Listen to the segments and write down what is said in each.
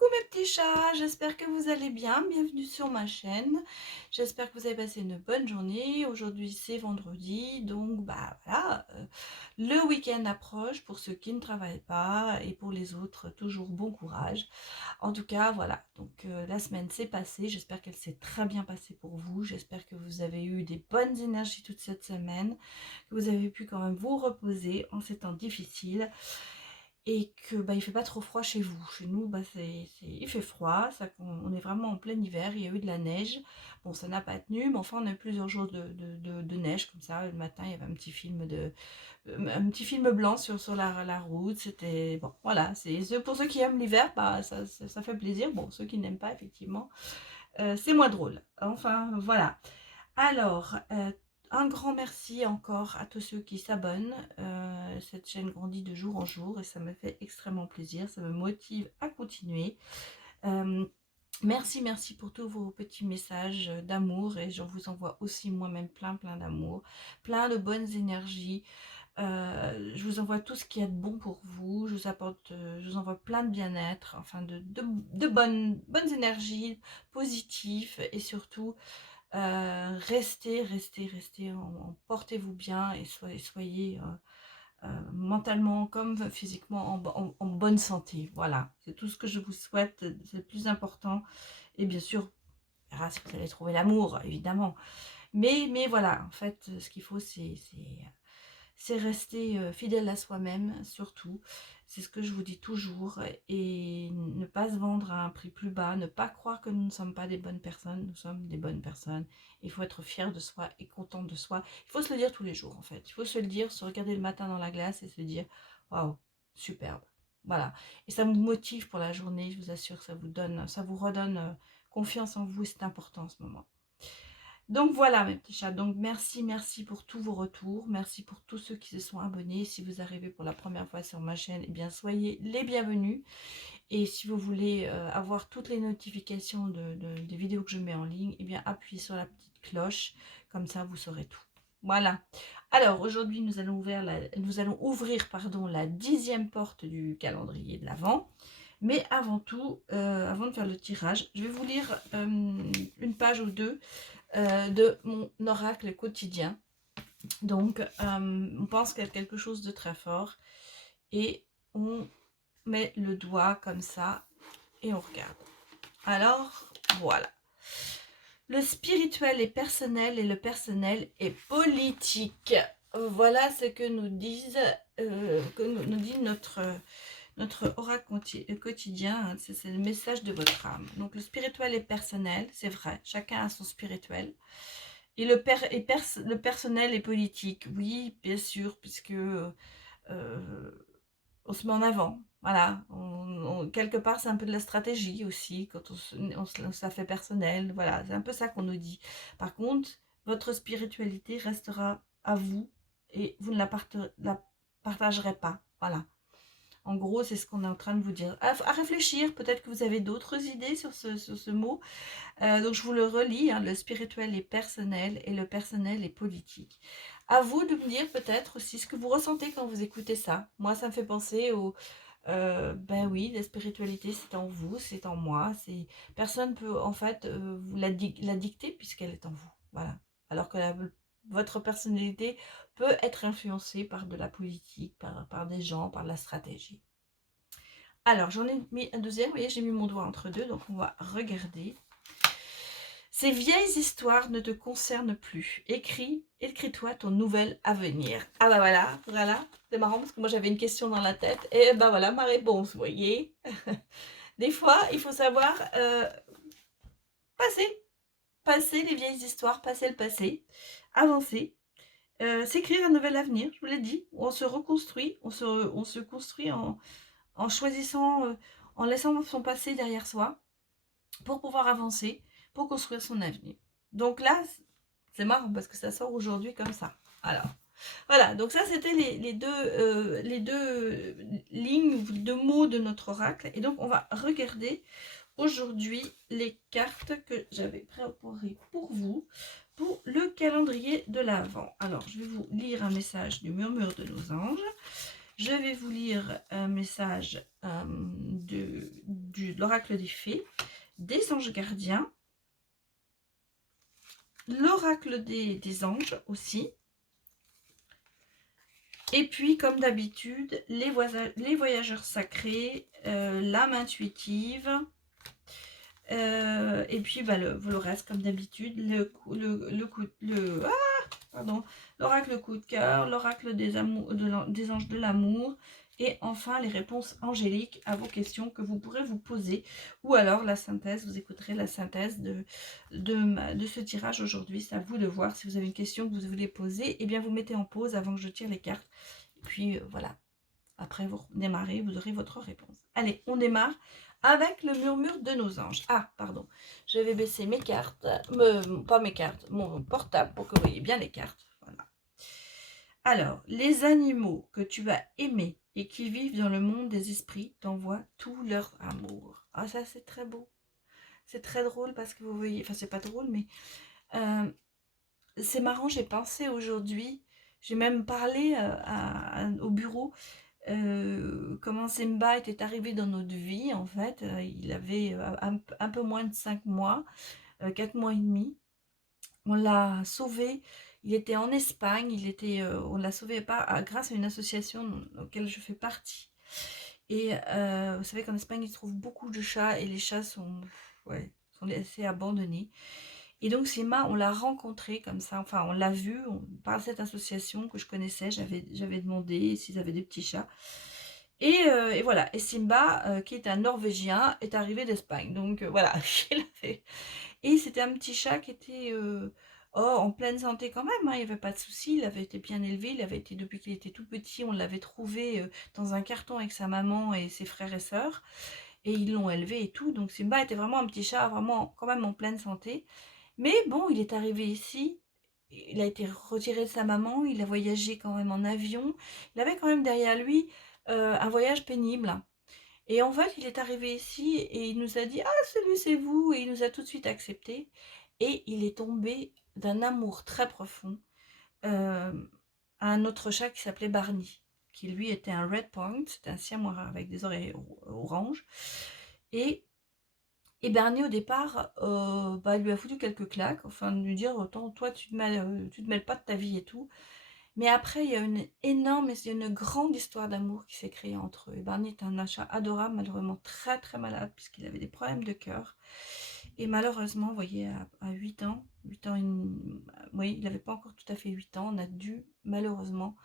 Coucou mes petits chats, j'espère que vous allez bien, bienvenue sur ma chaîne. J'espère que vous avez passé une bonne journée. Aujourd'hui c'est vendredi, donc voilà, le week-end approche pour ceux qui ne travaillent pas et pour les autres toujours bon courage. En tout cas voilà, donc la semaine s'est passée, j'espère qu'elle s'est très bien passée pour vous. J'espère que vous avez eu des bonnes énergies toute cette semaine, que vous avez pu quand même vous reposer en ces temps difficiles. Et que il fait pas trop froid chez vous. Chez nous, il fait froid, on est vraiment en plein hiver, il y a eu de la neige. Bon, ça n'a pas tenu, mais enfin, on a eu plusieurs jours de neige, comme ça. Le matin, il y avait un petit film blanc sur la route. C'était, bon, voilà, pour ceux qui aiment l'hiver, ça fait plaisir. Bon, ceux qui n'aiment pas, effectivement, c'est moins drôle. Enfin, voilà. Alors, un grand merci encore à tous ceux qui s'abonnent. Cette chaîne grandit de jour en jour et ça me fait extrêmement plaisir. Ça me motive à continuer. Euh, merci pour tous vos petits messages d'amour et j'en vous envoie aussi moi-même plein d'amour, plein de bonnes énergies. Je vous envoie tout ce qu'il y a de bon pour vous. Je vous envoie plein de bien-être, enfin de bonnes énergies positives et surtout restez, portez-vous bien et soyez mentalement comme physiquement en bonne santé. Voilà, c'est tout ce que je vous souhaite, c'est le plus important. Et bien sûr, on verra si vous allez trouver l'amour, évidemment. Mais voilà, en fait, ce qu'il faut, c'est rester fidèle à soi-même, surtout. C'est ce que je vous dis toujours. Et ne pas se vendre à un prix plus bas, ne pas croire que nous ne sommes pas des bonnes personnes. Nous sommes des bonnes personnes. Il faut être fier de soi et content de soi. Il faut se le dire tous les jours, en fait. Il faut se le dire, se regarder le matin dans la glace et se dire « Waouh, superbe ». Voilà. Et ça vous motive pour la journée, je vous assure que ça vous redonne confiance en vous. C'est important en ce moment. Donc voilà mes petits chats, donc merci pour tous vos retours, merci pour tous ceux qui se sont abonnés. Si vous arrivez pour la première fois sur ma chaîne, eh bien soyez les bienvenus. Et si vous voulez avoir toutes les notifications des vidéos que je mets en ligne, eh bien appuyez sur la petite cloche, comme ça vous saurez tout. Voilà. Alors aujourd'hui nous allons ouvrir la 10e porte du calendrier de l'Avent. Mais avant tout, avant de faire le tirage, je vais vous lire une page ou deux de mon oracle quotidien. Donc, on pense qu'il y a quelque chose de très fort et on met le doigt comme ça et on regarde. Alors, voilà. Le spirituel est personnel et le personnel est politique. Voilà ce que nous dit notre oracle quotidien. C'est le message de votre âme. Donc, le spirituel est personnel, c'est vrai. Chacun a son spirituel. Et le personnel est politique, oui, bien sûr, puisque on se met en avant. Voilà, quelque part, c'est un peu de la stratégie aussi, quand ça fait personnel. Voilà, c'est un peu ça qu'on nous dit. Par contre, votre spiritualité restera à vous et vous ne la partagerez pas. Voilà. En gros, c'est ce qu'on est en train de vous dire. À réfléchir, peut-être que vous avez d'autres idées sur ce mot. Donc je vous le relis, hein, le spirituel est personnel et le personnel est politique. À vous de me dire peut-être aussi ce que vous ressentez quand vous écoutez ça. Moi, ça me fait penser au... ben oui, la spiritualité, c'est en vous, c'est en moi. Personne ne peut en fait vous la dicter puisqu'elle est en vous. Voilà. Alors que votre personnalité peut être influencée par de la politique, par des gens, par de la stratégie. Alors, j'en ai mis un deuxième. Vous voyez, j'ai mis mon doigt entre deux, donc on va regarder. Ces vieilles histoires ne te concernent plus. Écris-toi ton nouvel avenir. Ah bah voilà. C'est marrant parce que moi j'avais une question dans la tête. Et bah voilà ma réponse, vous voyez. Des fois, il faut savoir passer les vieilles histoires, passer le passé, avancer, s'écrire un nouvel avenir, je vous l'ai dit. On se reconstruit, on se construit en choisissant, en laissant son passé derrière soi pour pouvoir avancer, pour construire son avenir. Donc là, c'est marrant parce que ça sort aujourd'hui comme ça. Alors, voilà, donc ça c'était les deux lignes ou deux mots de notre oracle. Et donc on va regarder aujourd'hui les cartes que j'avais préparées pour vous pour le calendrier de l'Avent. Alors, je vais vous lire un message du murmure de nos anges. Je vais vous lire un message de l'oracle des fées, des anges gardiens, l'oracle des anges aussi. Et puis, comme d'habitude, les voyageurs sacrés, l'âme intuitive, et puis bah, le reste, comme d'habitude, l'oracle coup de cœur, l'oracle des anges de l'amour, et enfin les réponses angéliques à vos questions que vous pourrez vous poser, ou alors la synthèse, vous écouterez la synthèse de ce tirage aujourd'hui. C'est à vous de voir. Si vous avez une question que vous voulez poser, eh bien vous mettez en pause avant que je tire les cartes, et puis voilà, après vous démarrez, vous aurez votre réponse. Allez, on démarre avec le murmure de nos anges. Ah, pardon, je vais baisser mes cartes, pas mes cartes, mon portable pour que vous voyez bien les cartes. Voilà. Alors, les animaux que tu vas aimer et qui vivent dans le monde des esprits t'envoient tout leur amour. Ah, ça c'est très beau. C'est très drôle parce que vous voyez, enfin c'est pas drôle, mais c'est marrant, j'ai pensé aujourd'hui, j'ai même parlé au bureau, comment Simba était arrivé dans notre vie, en fait. Il avait un peu moins de 5 mois, 4 mois et demi. On l'a sauvé, il était en Espagne, on l'a sauvé grâce à une association auquel je fais partie. Et vous savez qu'en Espagne, il se trouve beaucoup de chats, et les chats sont laissés abandonnés. Et donc Simba, on l'a rencontré comme ça, enfin on l'a vu par cette association que je connaissais, j'avais demandé s'ils avaient des petits chats. Et voilà, et Simba, qui est un Norvégien, est arrivé d'Espagne. Donc voilà, et c'était un petit chat qui était en pleine santé quand même, hein, il n'y avait pas de souci, il avait été bien élevé, il avait été depuis qu'il était tout petit, on l'avait trouvé dans un carton avec sa maman et ses frères et sœurs, et ils l'ont élevé et tout. Donc Simba était vraiment un petit chat, vraiment quand même en pleine santé. Mais bon, il est arrivé ici, il a été retiré de sa maman, il a voyagé quand même en avion, il avait quand même derrière lui un voyage pénible. Et en fait, il est arrivé ici et il nous a dit: «Ah, salut, c'est vous», et il nous a tout de suite acceptés. Et il est tombé d'un amour très profond à un autre chat qui s'appelait Barney, qui lui était un Red Point, c'était un siamois avec des oreilles oranges. Et Barney, au départ, lui a foutu quelques claques, enfin de lui dire: «Autant toi tu te mêles pas de ta vie et tout». Mais après, il y a une grande histoire d'amour qui s'est créée entre eux. Et Barney est un achat adorable, malheureusement très très malade, puisqu'il avait des problèmes de cœur. Et malheureusement, vous voyez, à 8 ans, 8 ans, oui, il n'avait pas encore tout à fait 8 ans, on a dû malheureusement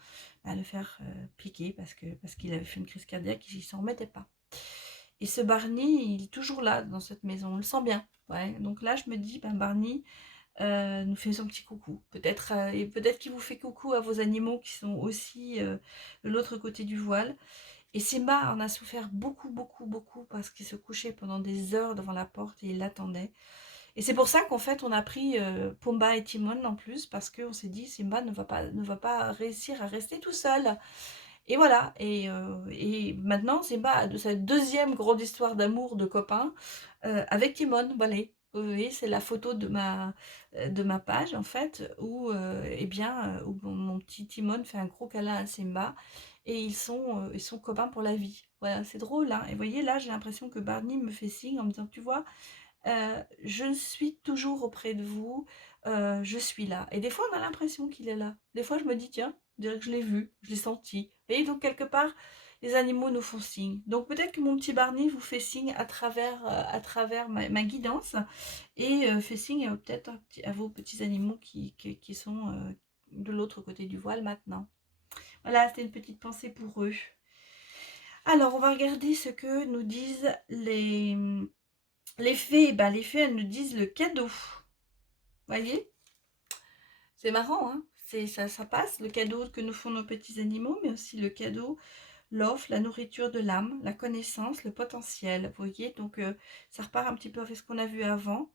le faire piquer parce qu'il avait fait une crise cardiaque, il ne s'en remettait pas. Et ce Barney, il est toujours là dans cette maison, on le sent bien. Ouais. Donc là, je me dis, Barney nous fait son petit coucou. Peut-être et peut-être qu'il vous fait coucou à vos animaux qui sont aussi de l'autre côté du voile. Et Simba en a souffert beaucoup, beaucoup, beaucoup parce qu'il se couchait pendant des heures devant la porte et il l'attendait. Et c'est pour ça qu'en fait, on a pris Pumba et Timon en plus, parce qu'on s'est dit, Simba ne va pas réussir à rester tout seul. Et voilà, et maintenant, Simba a de sa deuxième grande histoire d'amour de copain avec Timon. Voilà. Vous voyez, c'est la photo de ma page, en fait, où, où mon petit Timon fait un gros câlin à Simba, et ils sont copains pour la vie. Voilà, c'est drôle, hein. Et vous voyez, là, j'ai l'impression que Barney me fait signe en me disant, tu vois, je suis toujours auprès de vous, je suis là. Et des fois, on a l'impression qu'il est là. Des fois, je me dis, tiens, on dirait que je l'ai vu, je l'ai senti. Et donc, quelque part, les animaux nous font signe. Donc, peut-être que mon petit Barney vous fait signe à travers ma guidance, et fait signe peut-être à vos petits animaux qui sont de l'autre côté du voile maintenant. Voilà, c'était une petite pensée pour eux. Alors, on va regarder ce que nous disent les fées. Les fées, elles nous disent le cadeau. Voyez, c'est marrant, hein, ça passe, le cadeau que nous font nos petits animaux, mais aussi le cadeau, l'offre, la nourriture de l'âme, la connaissance, le potentiel. Vous voyez, donc ça repart un petit peu avec ce qu'on a vu avant.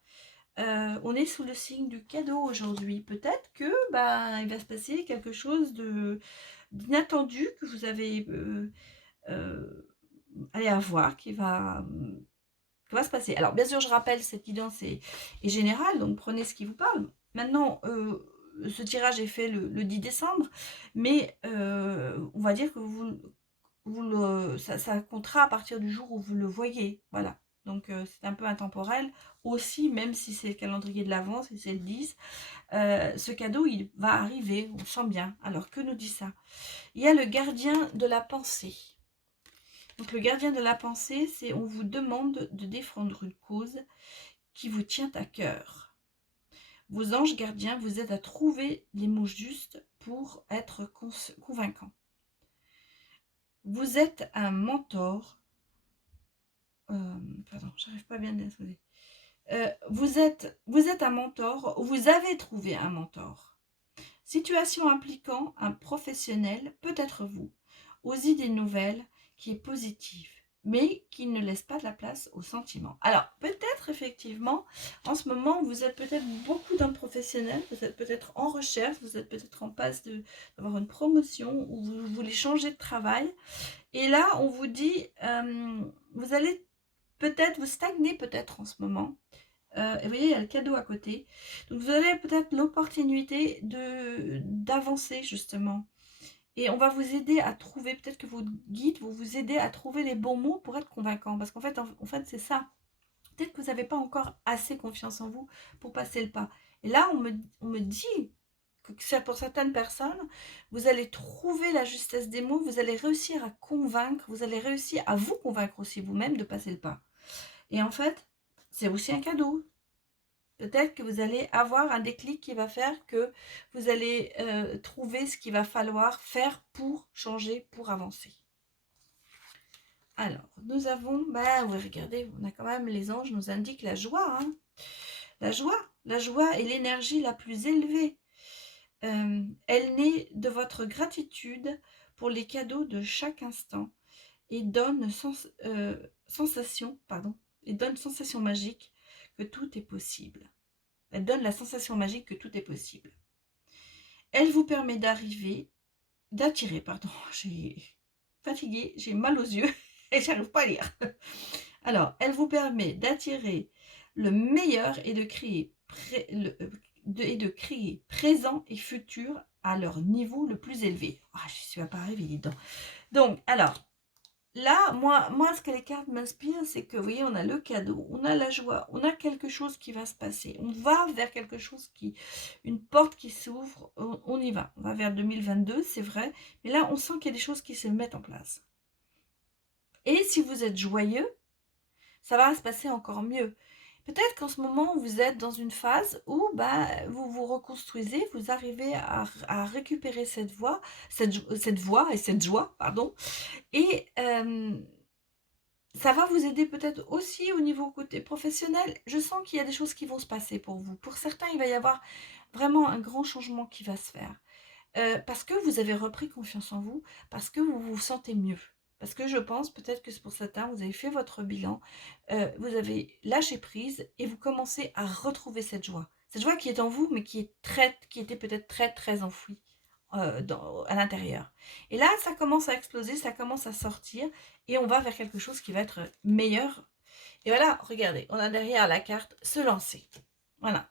On est sous le signe du cadeau aujourd'hui. Peut-être que il va se passer quelque chose d'inattendu que vous avez allez à voir, qui va se passer. Alors bien sûr, je rappelle, cette guidance est générale, donc prenez ce qui vous parle. Maintenant, ce tirage est fait le 10 décembre, mais on va dire que ça comptera à partir du jour où vous le voyez. Voilà. donc c'est un peu intemporel aussi, même si c'est le calendrier de l'Avent, si c'est le 10. Ce cadeau, il va arriver, on sent bien. Alors, que nous dit ça? Il y a le gardien de la pensée. Donc, le gardien de la pensée, c'est on vous demande de défendre une cause qui vous tient à cœur. Vos anges gardiens vous aident à trouver les mots justes pour être convaincant. Vous êtes un mentor. Pardon, j'arrive pas bien à l'exposer. Vous êtes un mentor, vous avez trouvé un mentor. Situation impliquant un professionnel, peut-être vous, aux idées nouvelles, qui est positive, mais qui ne laisse pas de la place aux sentiments. Alors, peut-être effectivement, en ce moment, vous êtes peut-être beaucoup dans le professionnel, vous êtes peut-être en recherche, vous êtes peut-être en passe d'avoir une promotion, ou vous voulez changer de travail. Et là, on vous dit, vous allez peut-être, vous stagnez peut-être en ce moment. Et vous voyez, il y a le cadeau à côté. Donc, vous avez peut-être l'opportunité d'avancer, justement. Et on va vous aider à trouver, peut-être que vos guides vont vous aider à trouver les bons mots pour être convaincant. Parce qu'en fait, c'est ça. Peut-être que vous n'avez pas encore assez confiance en vous pour passer le pas. Et là, on me dit que pour certaines personnes, vous allez trouver la justesse des mots, vous allez réussir à convaincre, vous allez réussir à vous convaincre aussi vous-même de passer le pas. Et en fait, c'est aussi un cadeau. Peut-être que vous allez avoir un déclic qui va faire que vous allez trouver ce qu'il va falloir faire pour changer, pour avancer. Alors, nous avons, oui, regardez, on a quand même, les anges nous indiquent la joie. Hein. La joie est l'énergie la plus élevée. Elle naît de votre gratitude pour les cadeaux de chaque instant et donne sensation magique que tout est possible. Elle donne la sensation magique que tout est possible. Elle vous permet d'attirer, j'ai fatigué, j'ai mal aux yeux et j'arrive pas à lire. Alors, elle vous permet d'attirer le meilleur et de créer présent et futur à leur niveau le plus élevé. Ah, je suis pas arrivée dedans. Donc, alors, là, moi, ce que les cartes m'inspirent, c'est que, vous voyez, on a le cadeau, on a la joie, on a quelque chose qui va se passer. On va vers quelque chose une porte qui s'ouvre, on y va. On va vers 2022, c'est vrai. Mais là, on sent qu'il y a des choses qui se mettent en place. Et si vous êtes joyeux, ça va se passer encore mieux. Peut-être qu'en ce moment, vous êtes dans une phase où vous vous reconstruisez, vous arrivez à récupérer cette voix et cette joie, pardon. Et ça va vous aider peut-être aussi au niveau côté professionnel. Je sens qu'il y a des choses qui vont se passer pour vous. Pour certains, il va y avoir vraiment un grand changement qui va se faire. Parce que vous avez repris confiance en vous, parce que vous vous sentez mieux. Parce que je pense peut-être que c'est pour certains, vous avez fait votre bilan, vous avez lâché prise et vous commencez à retrouver cette joie. Cette joie qui est en vous, mais qui était peut-être très, très enfouie à l'intérieur. Et là, ça commence à exploser, ça commence à sortir et on va vers quelque chose qui va être meilleur. Et voilà, regardez, on a derrière la carte « Se lancer ». Voilà.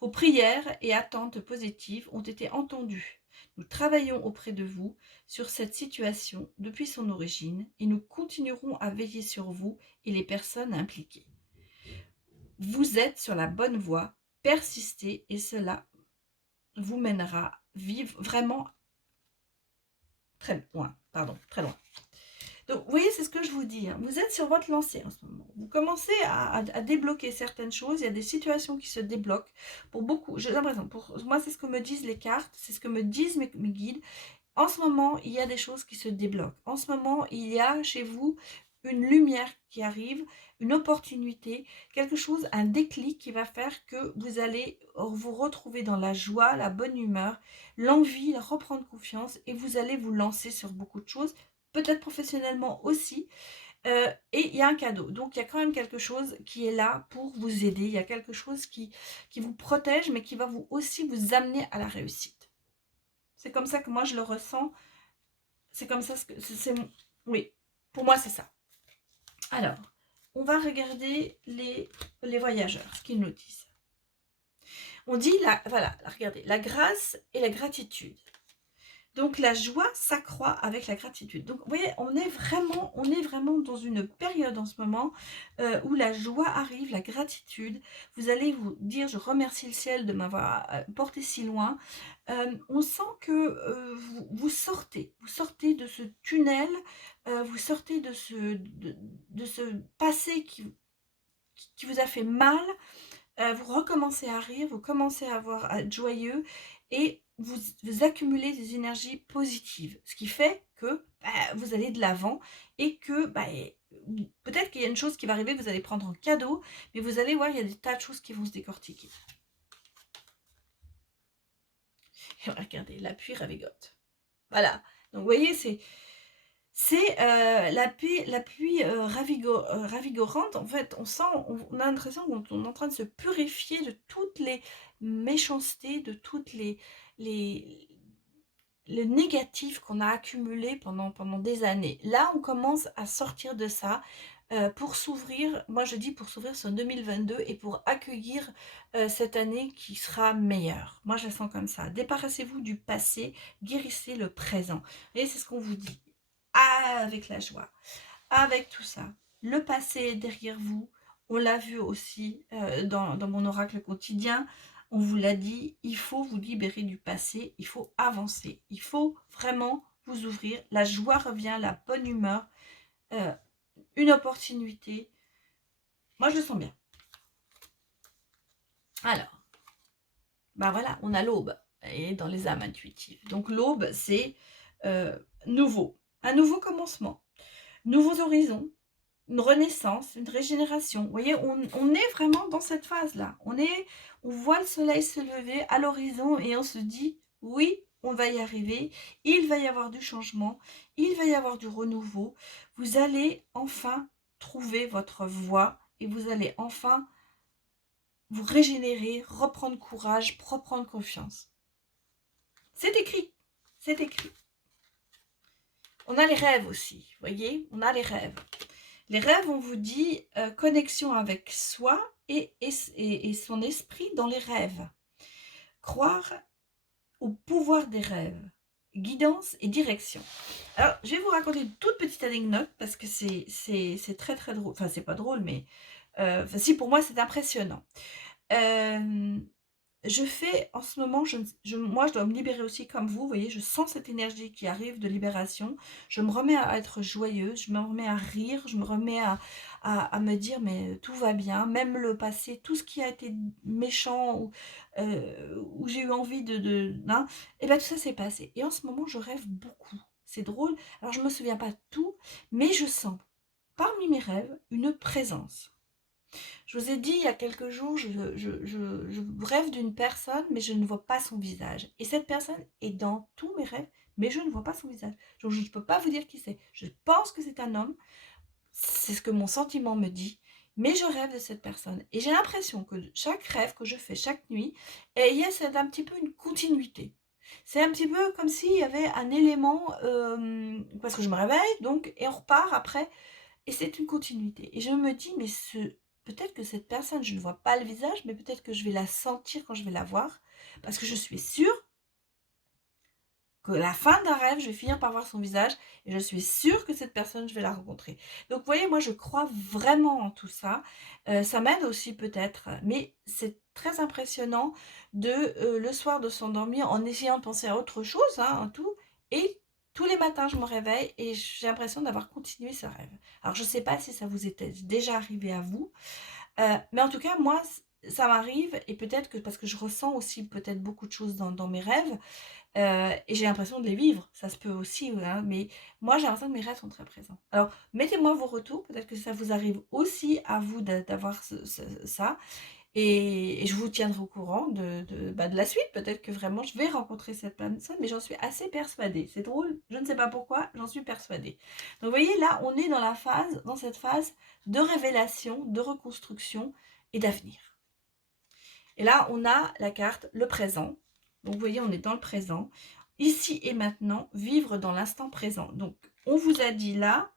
Vos prières et attentes positives ont été entendues. Nous travaillons auprès de vous sur cette situation depuis son origine et nous continuerons à veiller sur vous et les personnes impliquées. Vous êtes sur la bonne voie, persistez et cela vous mènera vraiment très loin. Donc, vous voyez, c'est ce que je vous dis. Hein. Vous êtes sur votre lancée en ce moment. Vous commencez à débloquer certaines choses. Il y a des situations qui se débloquent. Pour beaucoup, j'ai l'impression, pour moi, c'est ce que me disent les cartes, c'est ce que me disent mes guides. En ce moment, il y a des choses qui se débloquent. En ce moment, il y a chez vous une lumière qui arrive, une opportunité, quelque chose, un déclic qui va faire que vous allez vous retrouver dans la joie, la bonne humeur, l'envie, reprendre confiance et vous allez vous lancer sur beaucoup de choses, peut-être professionnellement aussi. Et il y a un cadeau. Donc, il y a quand même quelque chose qui est là pour vous aider. Il y a quelque chose qui vous protège, mais qui va aussi vous amener à la réussite. C'est comme ça que moi, je le ressens. C'est comme ça que oui, pour moi, c'est ça. Alors, on va regarder les voyageurs, ce qu'ils nous disent. On dit, voilà, regardez, la grâce et la gratitude. Donc la joie s'accroît avec la gratitude. Donc vous voyez, on est vraiment dans une période en ce moment où la joie arrive, la gratitude. Vous allez vous dire, je remercie le ciel de m'avoir porté si loin. On sent que vous sortez de ce tunnel, vous sortez de ce passé qui vous a fait mal. Vous recommencez à rire, vous commencez à être joyeux et vous accumulez des énergies positives. Ce qui fait que vous allez de l'avant et que peut-être qu'il y a une chose qui va arriver, que vous allez prendre en cadeau, mais vous allez voir, il y a des tas de choses qui vont se décortiquer. Et regardez, la pluie ravigote. Voilà. Donc vous voyez, c'est la pluie ravigorante. En fait, on a l'impression qu'on est en train de se purifier de toutes les méchancetés, de toutes les négatifs qu'on a accumulés pendant des années. Là, on commence à sortir de ça pour s'ouvrir, moi je dis pour s'ouvrir sur 2022 et pour accueillir cette année qui sera meilleure. Moi je la sens comme ça. Débarrassez-vous du passé, guérissez le présent. Et c'est ce qu'on vous dit. Avec la joie, avec tout ça. Le passé est derrière vous. On l'a vu aussi dans mon oracle quotidien. On vous l'a dit, il faut vous libérer du passé, il faut avancer. Il faut vraiment vous ouvrir. La joie revient, la bonne humeur, une opportunité. Moi, je le sens bien. Alors, voilà, on a l'aube et dans les âmes intuitives. Donc l'aube, c'est nouveau, un nouveau commencement, nouveaux horizons, une renaissance, une régénération. Vous voyez, on est vraiment dans cette phase-là. On voit le soleil se lever à l'horizon et on se dit, oui, on va y arriver. Il va y avoir du changement, il va y avoir du renouveau. Vous allez enfin trouver votre voie et vous allez enfin vous régénérer, reprendre courage, reprendre confiance. C'est écrit, c'est écrit. On a les rêves aussi, vous voyez, on a les rêves. Les rêves, on vous dit connexion avec soi et son esprit dans les rêves. Croire au pouvoir des rêves, guidance et direction. Alors, je vais vous raconter une toute petite anecdote parce que c'est très très drôle. Enfin, c'est pas drôle, mais si, pour moi, c'est impressionnant. Je fais en ce moment, moi je dois me libérer aussi comme vous voyez, je sens cette énergie qui arrive de libération, je me remets à être joyeuse, je me remets à rire, je me remets à me dire mais tout va bien, même le passé, tout ce qui a été méchant où j'ai eu envie hein, et bien tout ça s'est passé. Et en ce moment je rêve beaucoup, c'est drôle, alors je ne me souviens pas de tout, mais je sens parmi mes rêves une présence. Je vous ai dit il y a quelques jours, je rêve d'une personne, mais je ne vois pas son visage. Et cette personne est dans tous mes rêves, mais je ne vois pas son visage. Donc je ne peux pas vous dire qui c'est. Je pense que c'est un homme, c'est ce que mon sentiment me dit, mais je rêve de cette personne. Et j'ai l'impression que chaque rêve que je fais chaque nuit, c'est un petit peu une continuité. C'est un petit peu comme s'il y avait un élément, parce que je me réveille, donc, et on repart après. Et c'est une continuité. Et je me dis, mais peut-être que cette personne, je ne vois pas le visage, mais peut-être que je vais la sentir quand je vais la voir. Parce que je suis sûre que la fin d'un rêve, je vais finir par voir son visage. Et je suis sûre que cette personne, je vais la rencontrer. Donc, vous voyez, moi, je crois vraiment en tout ça. Ça m'aide aussi peut-être. Mais c'est très impressionnant le soir de s'endormir en essayant de penser à autre chose, hein, en tout. Et tous les matins, je me réveille et j'ai l'impression d'avoir continué ce rêve. Alors, je ne sais pas si ça vous était déjà arrivé à vous. Mais en tout cas, moi, ça m'arrive. Et peut-être que parce que je ressens aussi peut-être beaucoup de choses dans mes rêves. Et j'ai l'impression de les vivre, ça se peut aussi, hein, mais moi j'ai l'impression que mes rêves sont très présents. Alors, mettez-moi vos retours, peut-être que ça vous arrive aussi à vous d'avoir ça, et je vous tiendrai au courant de la suite. Peut-être que vraiment je vais rencontrer cette personne, mais j'en suis assez persuadée. C'est drôle, je ne sais pas pourquoi, j'en suis persuadée. Donc vous voyez, là, on est dans cette phase de révélation, de reconstruction et d'avenir. Et là, on a la carte le présent. Donc, vous voyez, on est dans le présent. Ici et maintenant, vivre dans l'instant présent. Donc, on vous a dit là,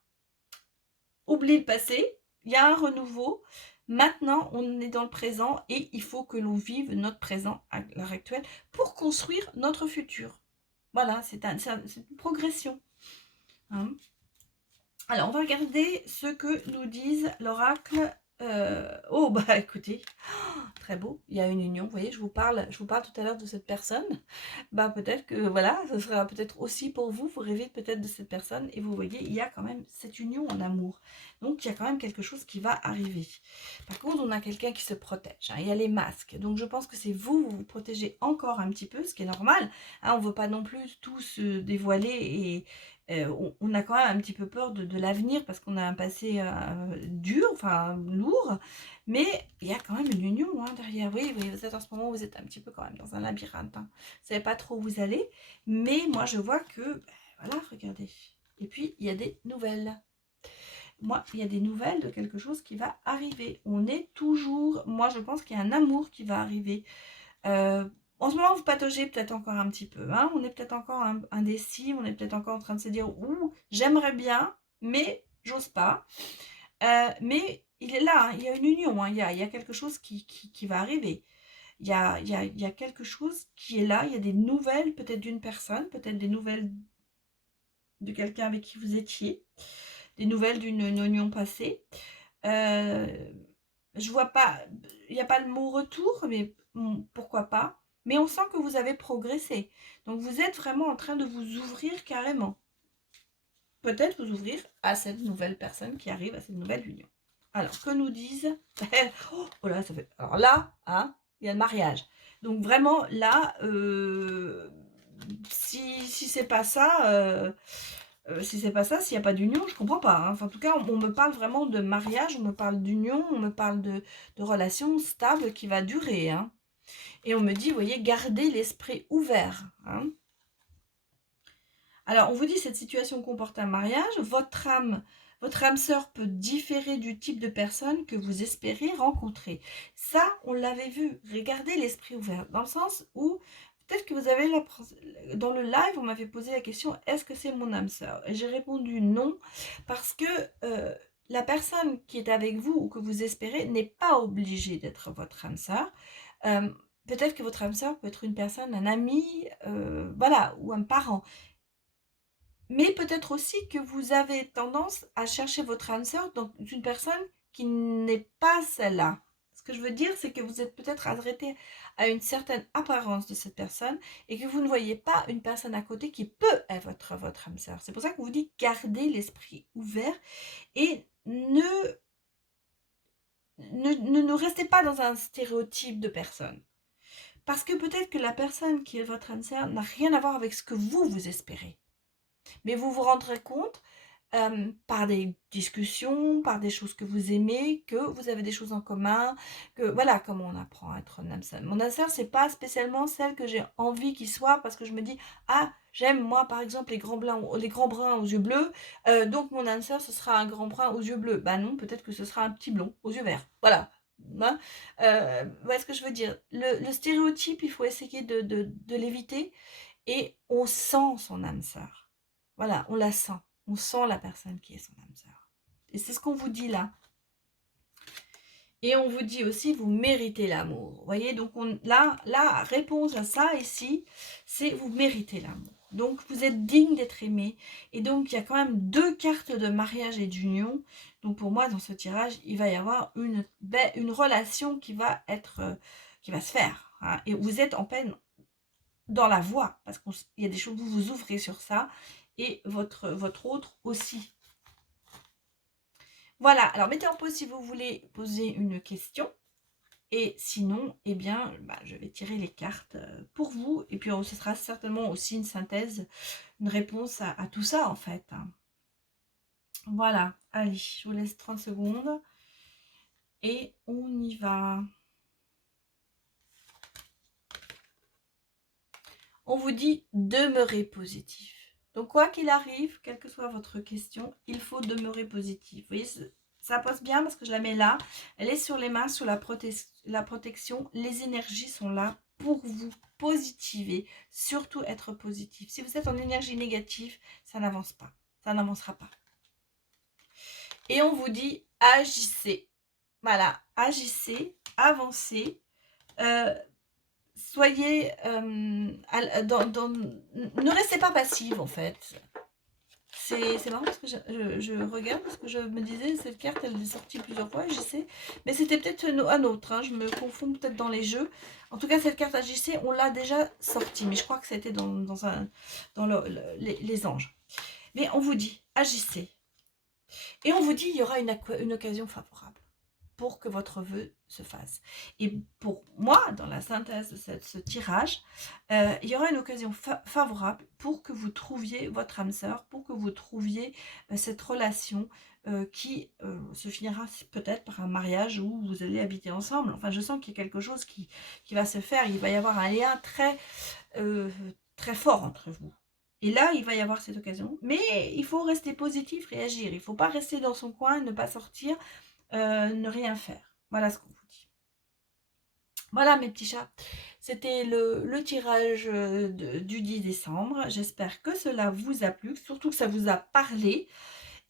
oublie le passé, il y a un renouveau. Maintenant, on est dans le présent et il faut que l'on vive notre présent à l'heure actuelle pour construire notre futur. Voilà, c'est une progression. Hein. Alors, on va regarder ce que nous disent l'oracle. Oh, bah écoutez, très beau, il y a une union. Vous voyez, je vous parle tout à l'heure de cette personne. Bah peut-être que voilà, ce sera peut-être aussi pour vous. Vous rêvez peut-être de cette personne et vous voyez, il y a quand même cette union en amour. Donc il y a quand même quelque chose qui va arriver. Par contre, on a quelqu'un qui se protège. Hein, il y a les masques. Donc je pense que c'est vous, vous vous protégez encore un petit peu, ce qui est normal. Hein, on ne veut pas non plus tout se dévoiler et on a quand même un petit peu peur de l'avenir parce qu'on a un passé dur, enfin lourd. Mais il y a quand même une union hein, derrière. Oui, oui, vous êtes en ce moment, vous êtes un petit peu quand même dans un labyrinthe. Hein. Vous savez pas trop où vous allez. Mais moi, je vois que, voilà, regardez. Et puis, il y a des nouvelles. Moi, il y a des nouvelles de quelque chose qui va arriver. On est toujours... Moi, je pense qu'il y a un amour qui va arriver. En ce moment, vous pataugez peut-être encore un petit peu. Hein. On est peut-être encore indécis. On est peut-être encore en train de se dire, ouh, j'aimerais bien, mais j'ose pas. Mais il est là, hein, il y a une union, hein, il y a quelque chose qui va arriver. Il y a quelque chose qui est là, il y a des nouvelles peut-être d'une personne, peut-être des nouvelles de quelqu'un avec qui vous étiez, des nouvelles d'une union passée. Euh, je vois pas, il n'y a pas le mot retour, mais pourquoi pas. Mais on sent que vous avez progressé. Donc vous êtes vraiment en train de vous ouvrir carrément. Peut-être vous ouvrir à cette nouvelle personne qui arrive, à cette nouvelle union. Alors, que nous disent oh là, ça fait... Alors là, hein, il y a le mariage. Donc vraiment, là, si c'est pas ça, si c'est pas ça, s'il n'y a pas d'union, je comprends pas. Hein. Enfin, en tout cas, on me parle vraiment de mariage, on me parle d'union, on me parle de relations stables qui va durer. Hein. Et on me dit, vous voyez, gardez l'esprit ouvert. Hein. Alors, on vous dit, cette situation comporte un mariage. Votre âme sœur peut différer du type de personne que vous espérez rencontrer. Ça, on l'avait vu. Regardez l'esprit ouvert. Dans le sens où, peut-être que vous avez dans le live, vous m'avez posé la question, est-ce que c'est mon âme sœur? Et j'ai répondu non, parce que la personne qui est avec vous ou que vous espérez n'est pas obligée d'être votre âme sœur. Peut-être que votre âme sœur peut être une personne, un ami, voilà, ou un parent. Mais peut-être aussi que vous avez tendance à chercher votre âme sœur dans une personne qui n'est pas celle-là. Ce que je veux dire, c'est que vous êtes peut-être arrêté à une certaine apparence de cette personne et que vous ne voyez pas une personne à côté qui peut être votre âme sœur. C'est pour ça qu'on vous dit gardez l'esprit ouvert et ne restez pas dans un stéréotype de personne. Parce que peut-être que la personne qui est votre âme sœur n'a rien à voir avec ce que vous espérez. Mais vous vous rendrez compte par des discussions, par des choses que vous aimez, que vous avez des choses en commun, que voilà comment on apprend à être un âme sœur. Mon âme sœur, c'est pas spécialement celle que j'ai envie qu'il soit parce que je me dis ah j'aime moi par exemple les grands bruns aux yeux bleus, donc mon âme sœur ce sera un grand brun aux yeux bleus. Bah non, peut-être que ce sera un petit blond aux yeux verts. Voilà. Hein voilà ce que je veux dire. Le stéréotype, il faut essayer de l'éviter et on sent son âme sœur. Voilà, on la sent. On sent la personne qui est son âme sœur. Et c'est ce qu'on vous dit là. Et on vous dit aussi, vous méritez l'amour. Vous voyez, donc la réponse à ça ici, c'est vous méritez l'amour. Donc vous êtes digne d'être aimé. Et donc il y a quand même 2 cartes de mariage et d'union. Donc pour moi, dans ce tirage, il va y avoir une relation qui va se faire. Hein. Et vous êtes en peine dans la voie. Parce qu'il y a des choses, vous vous ouvrez sur ça. Et votre autre aussi. Voilà, alors mettez en pause si vous voulez poser une question. Et sinon, eh bien, je vais tirer les cartes pour vous. Et puis, ce sera certainement aussi une synthèse, une réponse à tout ça, en fait. Voilà, allez, je vous laisse 30 secondes. Et on y va. On vous dit demeurer positif. Donc, quoi qu'il arrive, quelle que soit votre question, il faut demeurer positif. Vous voyez, ça passe bien parce que je la mets là. Elle est sur les mains, sur la protection. Les énergies sont là pour vous positiver. Surtout être positif. Si vous êtes en énergie négative, ça n'avance pas. Ça n'avancera pas. Et on vous dit agissez. Voilà, agissez, avancez. soyez, ne restez pas passive en fait. C'est marrant parce que je regarde, parce que je me disais, cette carte, elle est sortie plusieurs fois, JC, mais c'était peut-être un autre, hein, je me confonds peut-être dans les jeux. En tout cas, cette carte à JC, on l'a déjà sortie, mais je crois que c'était dans les anges. Mais on vous dit, agissez. Et on vous dit, il y aura une occasion favorable pour que votre vœu se fasse. Et pour moi, dans la synthèse de ce tirage, il y aura une occasion favorable pour que vous trouviez votre âme sœur, pour que vous trouviez cette relation qui se finira peut-être par un mariage où vous allez habiter ensemble. Enfin, je sens qu'il y a quelque chose qui va se faire. Il va y avoir un lien très fort entre vous. Et là, il va y avoir cette occasion. Mais il faut rester positif, réagir. Il ne faut pas rester dans son coin, ne pas sortir, ne rien faire. Voilà ce qu'on vous dit. Voilà mes petits chats, c'était le tirage du 10 décembre. J'espère que cela vous a plu, surtout que ça vous a parlé.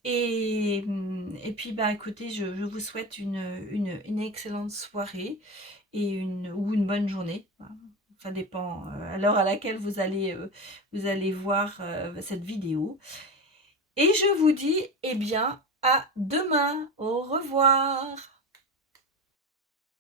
Et puis, bah, écoutez, je vous souhaite une excellente soirée ou une bonne journée. Ça dépend à l'heure à laquelle vous allez voir cette vidéo. Et je vous dis, eh bien, à demain. Au revoir.